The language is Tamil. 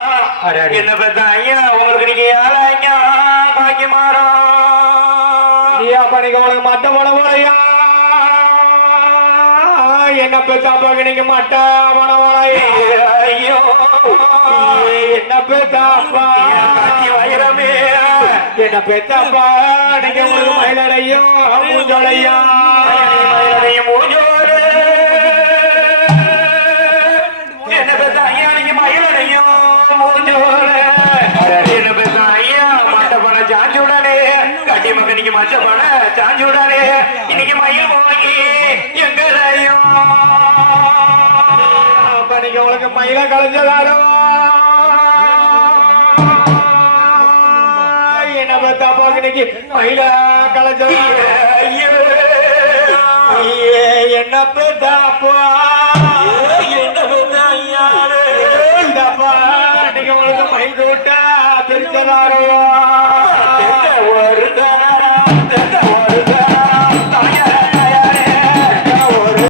என்ன பெத்த ஐயா உங்களுக்கு நீங்க ஏழை ஐயா? பாக்கி மாறோம் நீயா பண்ணிக்க உனக்கு மட்ட போலையா என்ன பெத்தாப்பா நீங்க மட்ட? ஐயோ. என்ன வைரமே. பெத்தாப்பா நீங்க உங்களுக்கு மயிலடையும் மூஞ்சோடையும். இன்னைக்கு மச்ச மச்ச சாஞ்சு சாஞ்சுடனே இன்னைக்கு மயில் போகி எங்களையும் பண்ணிக்க உனக்கு மயில கலைஞ்சதாரோ என்ன பெத்தாப்பா இன்னைக்கு மயில கலைஞ்சதாரோ என்ன பார்த்தாப்பா என்ன பார்த்தா ஐயா இந்தப்பா நீங்க உங்களுக்கு மயில் தோட்டா பிரிச்சதாரோ